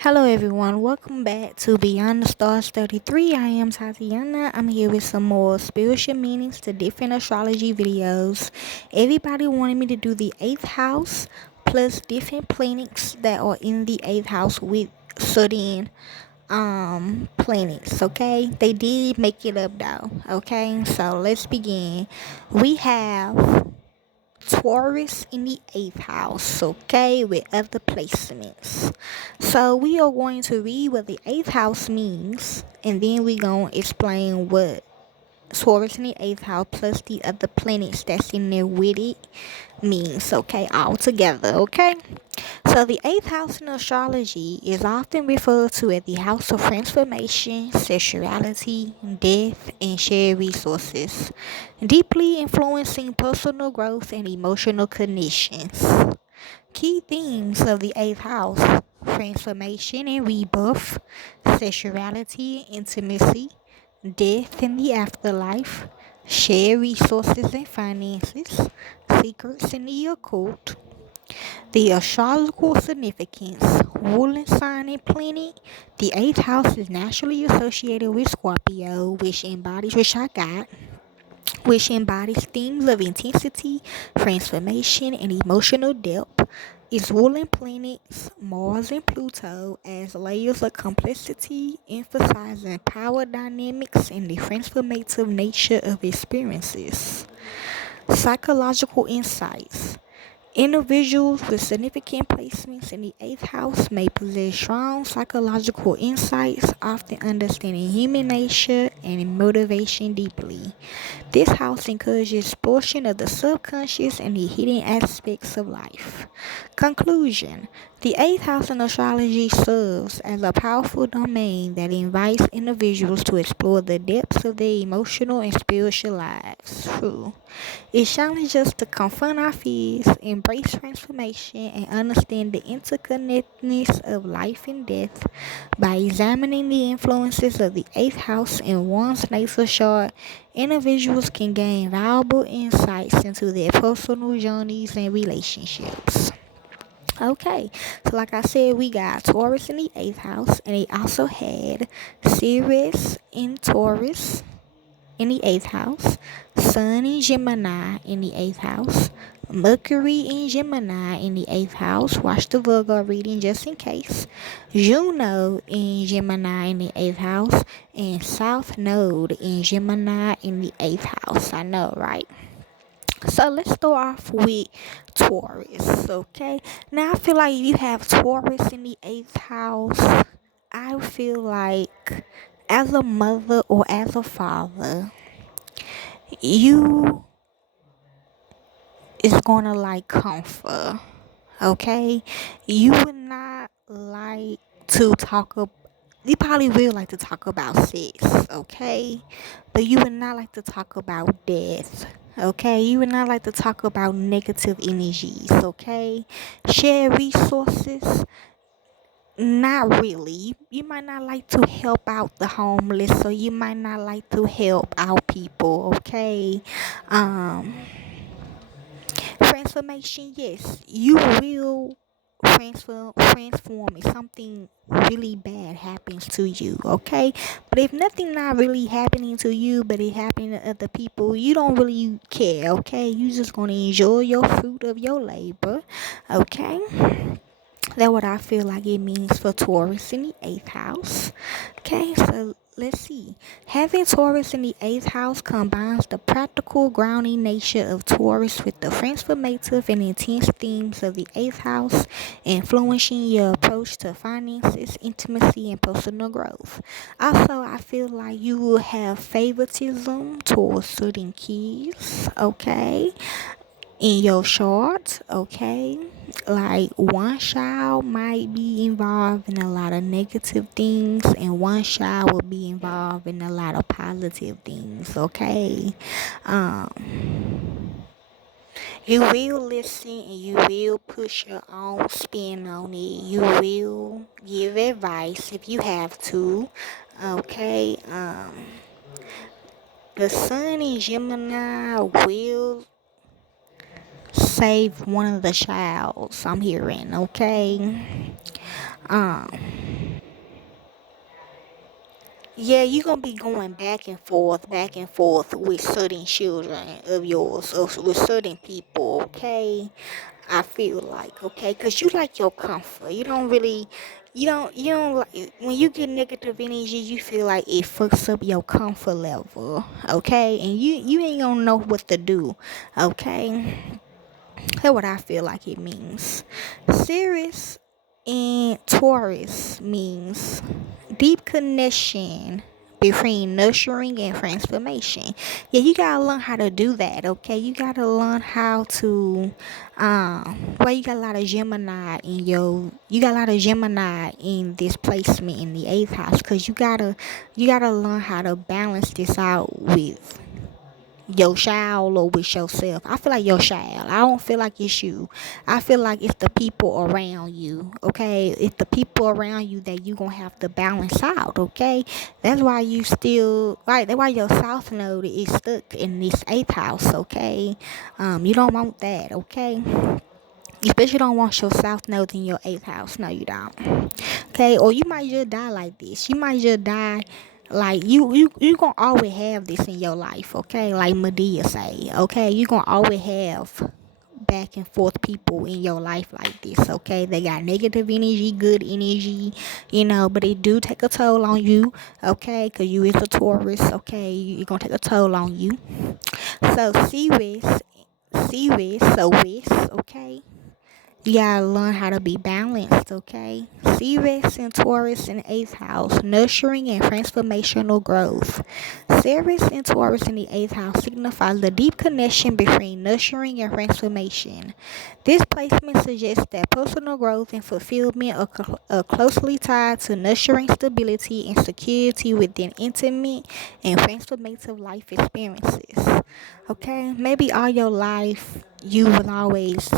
Hello everyone, welcome back to Beyond the Stars 33. I am Tatiana. I'm here with some more spiritual meanings to different astrology videos. Everybody wanted me to do the 8th house plus different planets that are in the 8th house with certain planets, okay? They did make it up though, okay? So let's begin. We have Taurus in the 8th house, okay, with other placements. So we are going to read what the 8th house means, and then we going to explain what Taurus in the 8th house plus the other planets that's in there with it means, okay, all together, okay? So the 8th house in astrology is often referred to as the house of transformation, sexuality, death, and shared resources, deeply influencing personal growth and emotional connections. Key themes of the 8th house: transformation and rebirth, sexuality, intimacy, death in the afterlife, shared resources and finances, secrets in the occult. The astrological significance: ruling sign and planet. The 8th house is naturally associated with Scorpio, which embodies themes of intensity, transformation, and emotional depth. Its ruling planets, Mars and Pluto, as layers of complexity, emphasizing power dynamics and the transformative nature of experiences. Psychological insights: individuals with significant placements in the 8th house may possess strong psychological insights, often understanding human nature and motivation deeply. This house encourages exploration of the subconscious and the hidden aspects of life. Conclusion: the 8th house in astrology serves as a powerful domain that invites individuals to explore the depths of their emotional and spiritual lives. True. It challenges us to confront our fears, embrace transformation, and understand the interconnectedness of life and death. By examining the influences of the 8th house in one's natal chart, individuals can gain valuable insights into their personal journeys and relationships. Okay, so like I said, we got Taurus in the 8th house, and they also had Sirius in Taurus in the 8th house, Sun in Gemini in the 8th house, Mercury in Gemini in the 8th house. Watch the Virgo reading just in case. Juno in Gemini in the 8th house, and South Node in Gemini in the 8th house. I know, right? So let's start off with Taurus, okay? Now I feel like if you have Taurus in the 8th house, I feel like as a mother or as a father, you is gonna like comfort, okay? You would not like to talk about, you probably will like to talk about sex, okay? But you would not like to talk about death, okay? You would not like to talk about negative energies, okay? Share resources. Not really. You might not like to help out the homeless, so you might not like to help out people, okay? Um, Transformation, yes, you will transform if something really bad happens to you, okay? But if nothing not really happening to you, but it happening to other people, you don't really care, okay? You just gonna enjoy your fruit of your labor, okay? That's what I feel like it means for Taurus in the 8th house. Okay, so let's see. Having Taurus in the 8th house combines the practical, grounding nature of Taurus with the transformative and intense themes of the 8th house, influencing your approach to finances, intimacy, and personal growth. Also, I feel like you will have favoritism towards certain keys, okay? In your chart, okay? Like one child might be involved in a lot of negative things, and one child will be involved in a lot of positive things, okay? You will listen and you will push your own spin on it. You will give advice if you have to, okay? The sun in Gemini will save one of the childs. I'm hearing, okay? Um, yeah, you're gonna be going back and forth with certain children of yours, or with certain people, okay? I feel like, okay, because you like your comfort. You don't really, you don't like, when you get negative energy, you feel like it fucks up your comfort level, okay? And you ain't gonna know what to do, okay? That's what I feel like it means. Sirius in Taurus means deep connection between nurturing and transformation. Yeah, you gotta learn how to do that, okay? You gotta learn how to well, you got a lot of Gemini in this placement in the eighth house, because you gotta learn how to balance this out with your child or with yourself. I feel like your child. I don't feel like it's you. I feel like it's the people around you. Okay, it's the people around you that you gonna have to balance out. Okay, that's why you still right. That's why your south node is stuck in this eighth house. Okay, you don't want that. Okay. Especially don't want your south node in your eighth house. No, you don't. Okay, or you might just die like this. You might just die like you gonna always have this in your life. Okay, like Medea say. Okay, you gonna always have back and forth people in your life like this. Okay, they got negative energy, good energy, but it do take a toll on you. Okay, because you is a Taurus. Okay, it's gonna take a toll on you. So West, okay, you gotta learn how to be balanced, okay? Ceres and Taurus in the 8th house, nurturing and transformational growth. Ceres and Taurus in the 8th house signifies the deep connection between nurturing and transformation. This placement suggests that personal growth and fulfillment are closely tied to nurturing stability and security within intimate and transformative life experiences. Okay? Maybe all your life you will always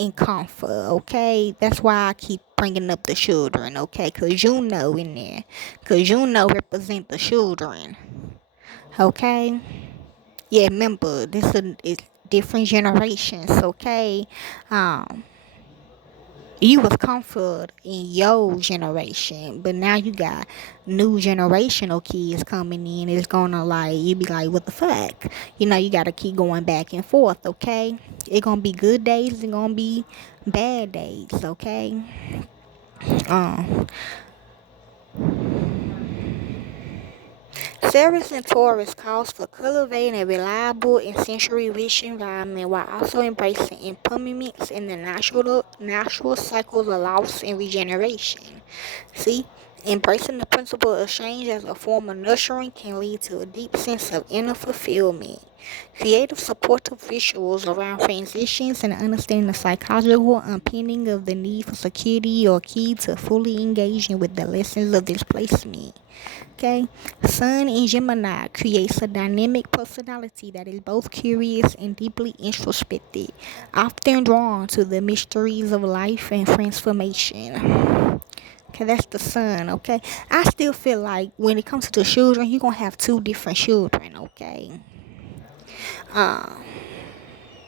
in comfort, okay? That's why I keep bringing up the children, okay? Because in there. Because represent the children, okay? Yeah, remember, is different generations, okay? Um, you was comfort in your generation, but now you got new generational kids coming in. It's gonna like you be like, what the fuck? You gotta keep going back and forth, okay? It's gonna be good days and gonna be bad days, okay? Um, Ceres and Taurus calls for cultivating a reliable and sensory-rich environment while also embracing impermanence in the natural cycles of loss and regeneration. See, embracing the principle of change as a form of nurturing can lead to a deep sense of inner fulfillment. Creative supportive rituals around transitions and understanding the psychological underpinning of the need for security are key to fully engaging with the lessons of this placement. Okay, Sun in Gemini creates a dynamic personality that is both curious and deeply introspective, often drawn to the mysteries of life and transformation. Okay, that's the Sun. Okay, I still feel like when it comes to the children, you're gonna have two different children. Okay, um,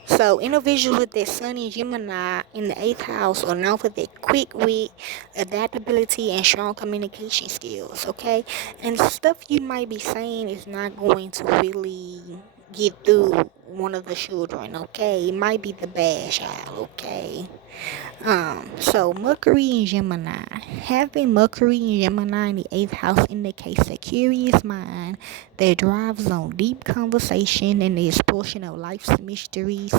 so individuals with their Sun in Gemini in the 8th house are known for their quick wit, adaptability, and strong communication skills, okay? And stuff you might be saying is not going to really get through one of the children, okay? It might be the bad child, okay? So Mercury in Gemini. Having Mercury in Gemini in the 8th house indicates a curious mind that drives on deep conversation and the exploration of life's mysteries,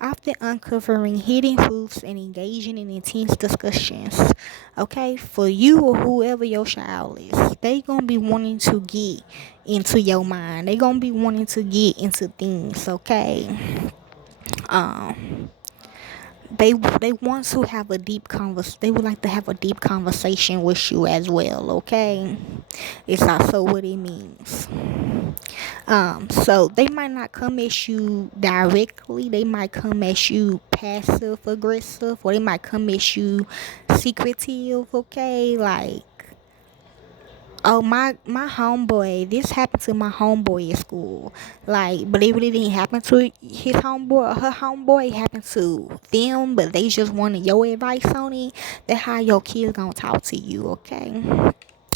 often uncovering hidden truths and engaging in intense discussions. Okay, for you or whoever your child is, they gonna be wanting to get into your mind. They gonna be wanting to get into things, okay? Um they want to have a deep they would like to have a deep conversation with you as well, okay? It's also what it means. So they might not come at you directly, they might come at you passive aggressive, or they might come at you secretive, okay? Like Oh, my homeboy. This happened to my homeboy at school. Like, but it really didn't happen to his homeboy or her homeboy. It happened to them, but they just wanted your advice on it. That's how your kids gonna talk to you, okay?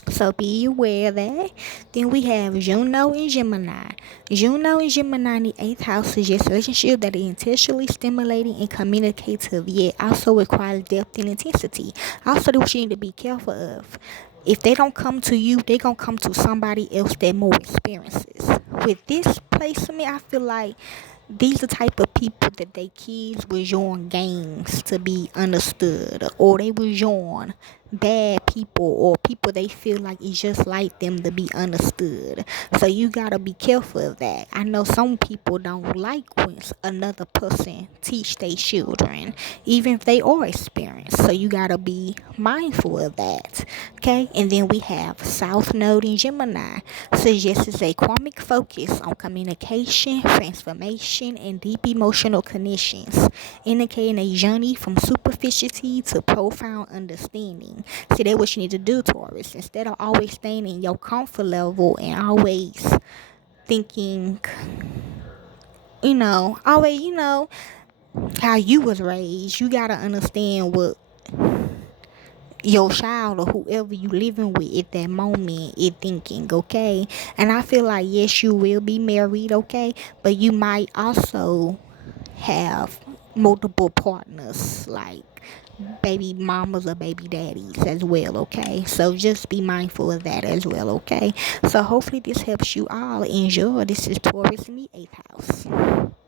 So be aware of that. Then we have Juno and Gemini. Juno and Gemini in the eighth house suggest relationships that are intentionally stimulating and communicative, yet also require depth and intensity. Also, what you need to be careful of. If they don't come to you, they gonna come to somebody else that more experiences. With this placement, I feel like these are the type of people that they kids will join gangs to be understood, or they will join bad people or people they feel like it's just like them to be understood. So you gotta be careful of that. I know some people don't like when another person teach their children, even if they are experienced. So you gotta be mindful of that. Okay, and then we have South Node in Gemini suggests a karmic focus on communication, transformation, and deep emotional connections, indicating a journey from superficiality to profound understanding. See, that's what you need to do, Taurus. Instead of always staying in your comfort level and always thinking, always, how you was raised, you gotta understand what your child or whoever you living with at that moment is thinking, okay? And I feel like, yes, you will be married, okay? But you might also have multiple partners, like baby mamas or baby daddies as well, okay? So just be mindful of that as well, okay? So hopefully this helps you all. Enjoy. This is Taurus in the 8th house.